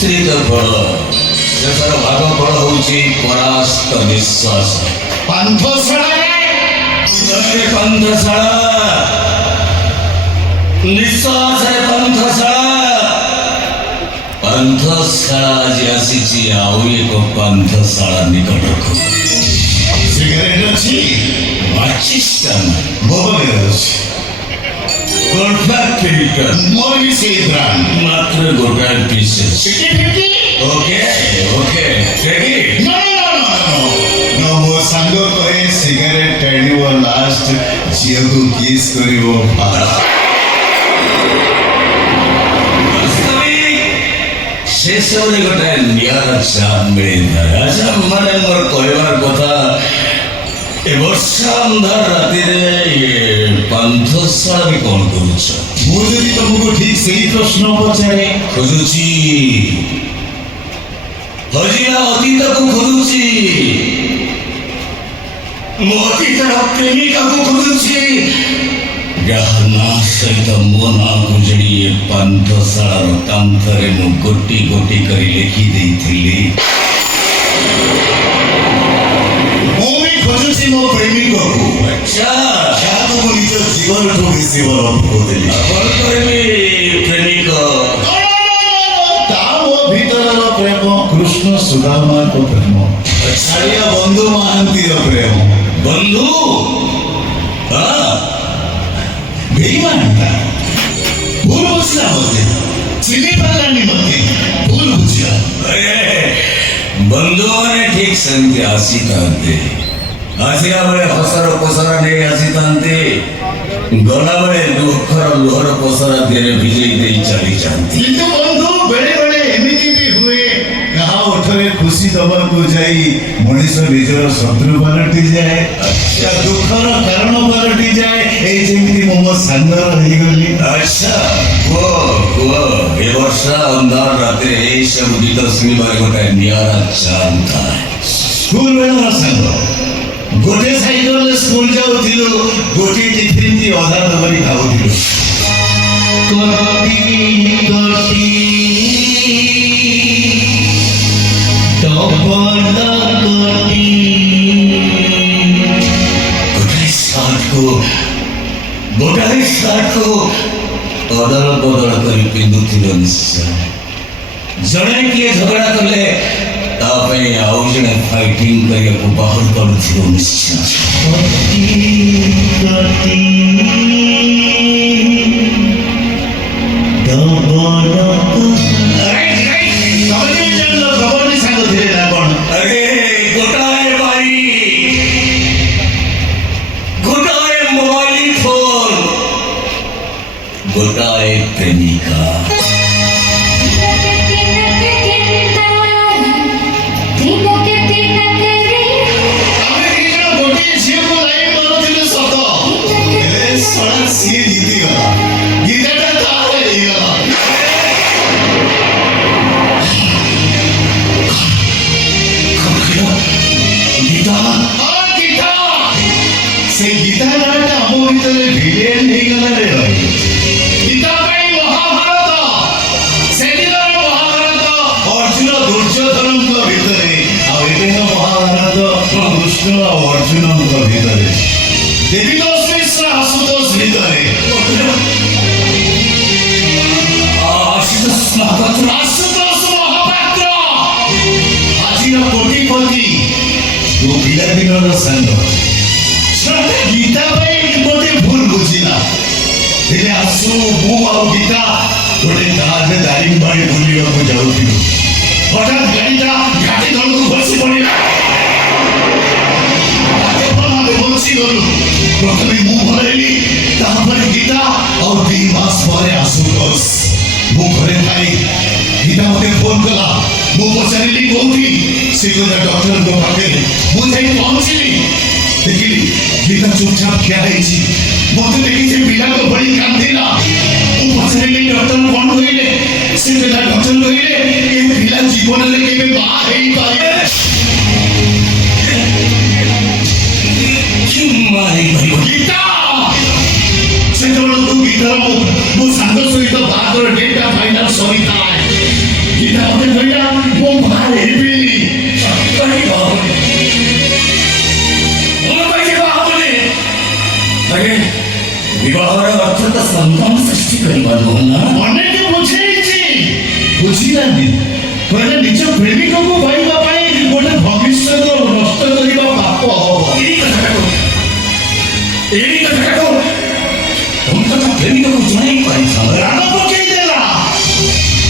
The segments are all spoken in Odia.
ମିଶ୍ରିତ ଫଳ ଶେଷର ଭାଗ ଫଳ ହଉଛି ପରାସ୍ତ ବିଶ୍ୱାସ। ପନ୍ଥଶାଳା ନିଶ୍ୱାସରେ ପନ୍ଥଶାଳା ଆଜି ଆସିଛି ଆଉ ଏକ ପନ୍ଥଶାଳା ନିକଟକୁ। ସିଗାରେଟ୍ ଅଛି, ମାଚିଷ୍ଟାନ ମୋ ପାଖରେ ଅଛି, ମୋର ବି ସେଇ ବ୍ରାଣ୍ଡ। ମାତ୍ର ଗୋଟାଏ ପିସ୍ ଅଛି। ଓକେ ଓକେ ମୋ ସାଙ୍ଗ କହେ ସିଗାରେଟ୍ ଟାଣିବ ଲାଷ୍ଟ, ଝିଅକୁ କିସ୍ କରିବ ଫାଷ୍ଟ। ସେସବୁରେ ଗୋଟାଏ ନିଆରା ଚାପ ମିଳିଥାଏ। ଆଚ୍ଛା ମାନେ ମୋର କହିବାର କଥା, ଏ ବର୍ଷା ଅନ୍ଧାର ରାତିରେ ପାନ୍ଥଶାଳାରେ କ'ଣ କରୁଛ? ମୁଁ ଯଦି ତମକୁ ଠିକ ସେଇ ପ୍ରଶ୍ନ ପଚାରେ, ଖୋଜୁଛି ହଜିଲା ଅତୀତକୁ ଖୋଜୁଛି, ମୋ ଅତୀତର ପ୍ରେମିକାକୁ ଖୋଜୁଛି, ଯାହା ନାଁ ସହିତ ମୋ ନାଁକୁ ଯୋଡ଼ି ଏ ପାନ୍ଥଶାଳାର କାନ୍ଥରେ ମୁଁ ଗୋଟି ଗୋଟି କରି ଲେଖି ଦେଇଥିଲି। ମୁଁ ବି ଖୋଜୁଛି ମୋ ପ୍ରେମିକକୁ, ଯାହାକୁ ମୁଁ ନିଜ ଜୀବନଠୁ ବେଶୀ ଭଲ ପାଉଥିଲି। ଆପଣ କହିବି ପ୍ରେମିକ? ତା ମୋ ଭିତରର ପ୍ରେମ କୃଷ୍ଣ ସୁଦାମାଙ୍କ ପ୍ରେମ, ଛାଡ଼ିଆ ବନ୍ଧୁ ମହାନ୍ତିର ପ୍ରେମ। ବନ୍ଧୁ ବେଇମାନଟା ଭୁଲ ବୁଝିଲା ମତେ, ଚିହ୍ନି ପାରିଲାନି ମତେ, ଭୁଲ ବୁଝିଲା। ବନ୍ଧୁମାନେ ଠିକ ସେମିତି ଆସିଥାନ୍ତି। ଆସିଲା ବେଳେ ହସର ପସରା ନେଇ ଆସିଥାନ୍ତି, ଗଲାବେଳେ ଦୁଃଖର ଲୁହର ପସରା ଦେହରେ ଭିଜେଇ ଦେଇ ଚାଲିଯାନ୍ତି। କିନ୍ତୁ ବନ୍ଧୁ ବେଳେ ବେଳେ ଏମିତି ବି ହୁଏ, କାହା ଓଠରେ ଖୁସି ଦବାକୁ ଯାଇ ମଣିଷ ନିଜର ଶତ୍ରୁ ପାଲଟି ଯାଏ, ଦୁଃଖର କାରଣ ପାଲଟି ଯାଏ। ଏଇ ଯେମିତି ମୁଁ ମୋ ସାଙ୍ଗର ହେଇଗଲି। ଆଚ୍ଛା କୁହ ଏ ବର୍ଷା ଅନ୍ଧାର ରାତିରେ ଏଇ ସବୁ ଗୀତ ଶୁଣିବାରେ ଗୋଟେ ନିଆରା ଚାଲ ଥାଏ। ସ୍କୁଲ ବେଳର ସାଙ୍ଗ, ଗୋଟେ ସାଇକେଲରେ ସ୍କୁଲ ଯାଉଥିଲୁ, ଗୋଟିଏ ଟିଫିନ୍ ଅଧା ଧରି ଖାଉଥିଲୁ। ଗୋଟାଏ ସାର୍ଟକୁ ଅଦଳ ବଦଳ କରି ପିନ୍ଧୁଥିଲ ନିଶ୍ଚୟ। ଜଣେ କିଏ ଝଗଡ଼ା କଲେ ତା ପାଇଁ ଆଉ ଜଣେ ଫାଇଟିଂ କରିବାକୁ ବାହାର କରୁଥିବ ନିଶ୍ଚୟ। गोटाए प्रेमिका अर्जुनଙ୍କ ଭିତରେ ଦେବୀଦାସ ମିଶ୍ର ଆଶୁତୋଷ ଭିତରେ ଆଶୁତୋଷ ମହାପାତ୍ର ଆଜିର କୋଟିପତି ଓ ପିଲାଦିନର ସାଙ୍ଗ ଗୀତା ପାଇଁ ଗୋଟେ ଭୁଲ ବୁଝିଲା। ହେଲେ ଆସୁ ମୁଁ ଆଉ ଗୀତା ଗୋଟେ କାରରେ ଦାରିଙ୍ଗବାଡ଼ି ବୁଲିବାକୁ ଯାଉଥିଲୁ, ହଠାତ୍ ଗାଡ଼ିଟା ଘାଟି ତଳକୁ ଖସି ପଡ଼ିଲା। ପ୍ରଥମେ ମୁଁ ଭରେଇଲି, ତାପରେ ଗୀତା, ଆଉ 2 ମାସ ପରେ ଆଶୁତୋଷ। ମୁଁ ଘରେ ଥାଇ ଗୀତା ମୋତେ ଫୋନ କଲା, ମୁଁ ପଚାରିଲି କୋଉଠି, ସେ କହିଲା ଡକ୍ଟରଙ୍କ ପାଖରେ। ମୁଁ ଯାଇ ପହଞ୍ଚିଲି, ଦେଖିଲି ଗୀତା ଚୁପଚାପ ଠିଆ ହେଇଛି, ମୋତେ ଦେଖି ସେ ପିଲାଙ୍କ ଭଳି କାନ୍ଦିଲା। ମୁଁ ପଚାରିଲି ଡକ୍ଟର କ'ଣ କହିଲେ, ସେ କହିଲା ଡକ୍ଟର କହିଲେ ଏ ପିଲା ଜୀବନରେ କେବେ ମା ହେଇପାରିବେ। ସେତେବେଳକୁ ଗୀତାର ମୋ ସାଙ୍ଗ ସହିତ ବାହାଘର ଡେଟ୍ଟା ଫାଇନାଲ ସରିଥାଏ। ଗୀତା ମୋତେ ସନ୍ତାନ ସୃଷ୍ଟି କରିପାରିବ ନା? ଅନେକ ବୁଝେଇଛି, ବୁଝିନାହାନ୍ତି। କହିଲେ ନିଜ ପ୍ରେମିକକୁ ପାଇବା ପାଇଁ ଗୋଟେ ଭବିଷ୍ୟତ ନଷ୍ଟ କରିବା ପାପ ହବ। ଏଇ କଥାଟାକୁ ତମେ କଥା ପ୍ରେମିକକୁ ଜଣାଇ ପାରିଥାଅ। ରାଣ ପକେଇଦେଲା,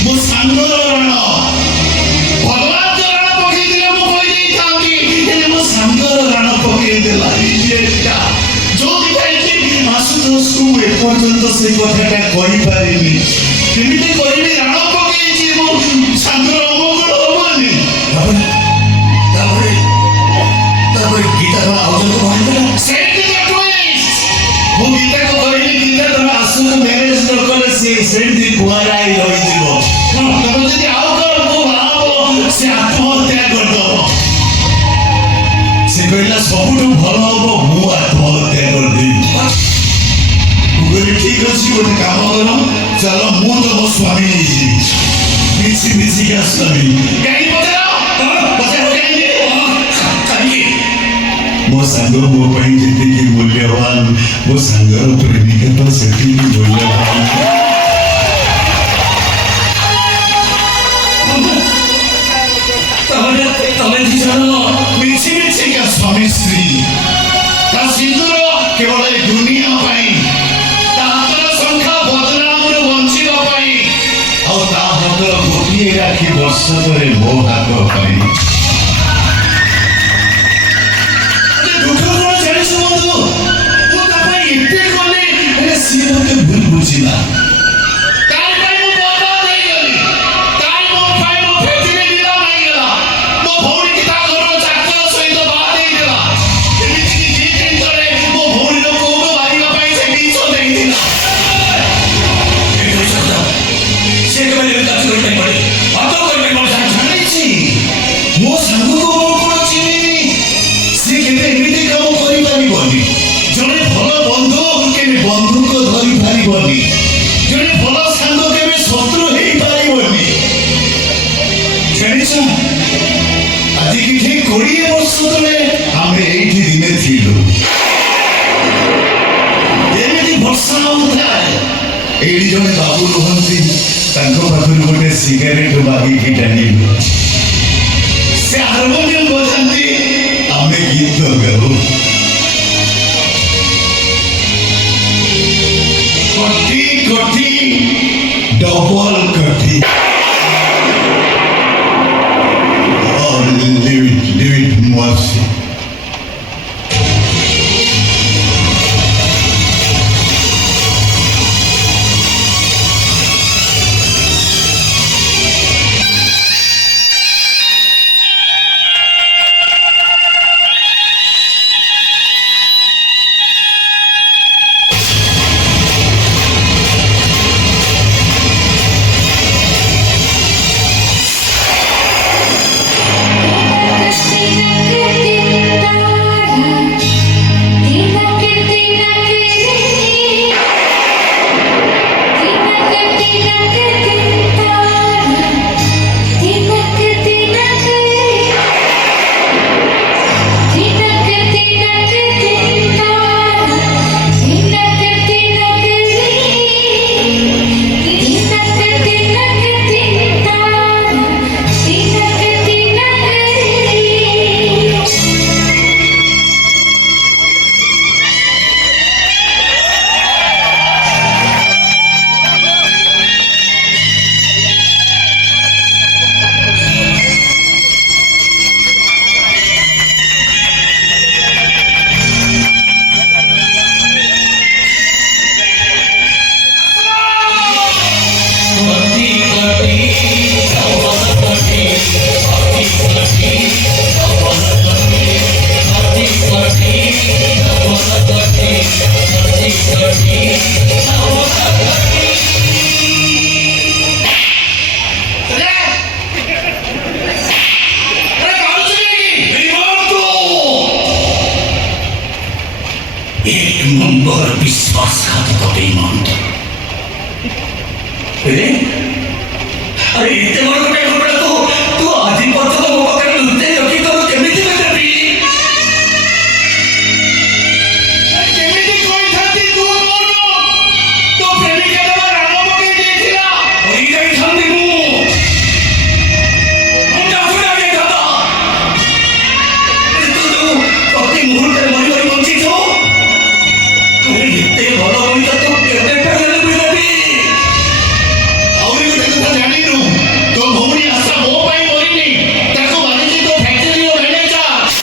ମୋ ସାଙ୍ଗର ରାଣ। ଭଗବାନ ତ ରାଣ ପକେଇଥିଲେ ମୁଁ କହିଦେଇଥାନ୍ତି, ହେଲେ ମୋ ସାଙ୍ଗର ରାଣ ପକେଇଦେଲା। ଯୋଉଥିପାଇଁ ଆଶୁତୋଷକୁ ଏପର୍ଯ୍ୟନ୍ତ ସେ କଥାଟା କହିପାରିନି। କେମିତି କହିବି? ରାଣ ପକେଇଛି, ମୋ ସାଙ୍ଗର ଅମଙ୍ଗଳ ହବନି। ତାପରେ ଗୀତା କଣ ଆଉ ଜଣକୁ ବାହାରିଥିଲା? ସେଇଠି ତ twist। ମୁଁ ଗୀତାକୁ କହିଲି, ଗୀତା ତମେ ଆସୁନ ମ୍ୟାରେଜ ନ କଲେ ସେ ସେମିତି କୁଆରା ହେଇ ରହିଯିବ। ତମେ ଯଦି ଆଉ କାହାକୁ ବାହାହବ ସେ ଆତ୍ମହତ୍ୟା କରିଦବ। ସେ କହିଲା ସବୁଠୁ ଭଲ ହବ ମୁଁ ଆତ୍ମହତ୍ୟା କରିଦେବି। ମୁଁ କହିଲି ଠିକ ଅଛି, ଗୋଟେ କାମ କର, ଚାଲ ମୁଁ ତମ ସ୍ୱାମୀ ହେଇଯିବି, ମିଶିକା ସ୍ୱାମୀ। କାହିଁକି ପଚାର? କାହିଁକି? ମୋ ସାଙ୍ଗ ମୋ ପାଇଁ ଯେତିକି ମୂଲ୍ୟବାନ, ମୋ ସାଙ୍ଗର ପ୍ରେମିକା ତ ସେତିକି ମୂଲ୍ୟବାନ। ତମେ ଦି ଜଣ ମିଶିକା ସ୍ୱାମୀ ସ୍ତ୍ରୀ। ତା ସିନ୍ଦୁର କେବଳ ଏ ଦୁନିଆ ପାଇଁ, ତା ହାତର ସଂଖ୍ୟା ବଦନାମରୁ ବଞ୍ଚିବା ପାଇଁ, ଆଉ ତା ହାତର ଗୋଟିଏ ରାକ୍ଷୀ ବର୍ଷକରେ ମୋ ହାତ ପାଇଁ। ଦୁଃଖ କଣ ଜାଣିଛୁ ବନ୍ଧୁ? ମୁଁ ତା ପାଇଁ ଏତେ କଲି, ହେଲେ ସିଏ ମତେ ଭୁଲ ବୁଝିଲା। ତାରି ପାଇଁ ମୁଁ ବର୍ବାଦ ହେଇଗଲି। ତାରି ମୋ ପାଇଁ ମୋ ପୃଥିବୀ ନିଲାମ ହେଇଗଲା। ମୋ ଭଉଣୀକି ତା ଘରର ଚାକର ସହିତ ବାହା ଦେଇଦେଲା। ଏମିତିକି 2 ଦିନ ତଳେ ମୋ ଭଉଣୀର ପୁଅକୁ ମାରିବା ପାଇଁ ସେ ବିଷ ଦେଇଥିଲା। ସେ କେବେ ଜାଣିଛି ମୋ ସାଙ୍ଗକୁ ମୁଁ କଣ ଚିହ୍ନିନି? ସେ କେବେ ଏମିତି କାମ କରିପାରିବନି। ଜଣେ ଭଲ ବନ୍ଧୁ କେବେ ବନ୍ଧୁଙ୍କ ଧରି ପାରିବନି। ଜଣେ ଭଲ ସାଙ୍ଗ କେବେ ଶତ୍ରୁ ହେଇପାରିବନି। ଜାଣିଛ, ଆଜିକି ଠିକ 20 ବର୍ଷ ତଳେ ଆମେ ଏଇଠି ଦିନେ ଥିଲୁ। ଏମିତି ବର୍ଷା ହଉଥାଏ, ଏଇଠି ଜଣେ ବାବୁ ରୁହନ୍ତି, ତାଙ୍କ ପାଖରୁ ଗୋଟେ ସିଗାରେଟ ମାଗିକି ଟାଣିଲୁ। ସେ ହାରମୋନିୟମ ବଜାନ୍ତି, ଆମେ ଗୀତ ଗାଉ। କଟି କଟି ଡବଲ କଟି। Leave it mercy. एक नंबर विश्वासघातक बेईमान। अरे अरे इतने बड़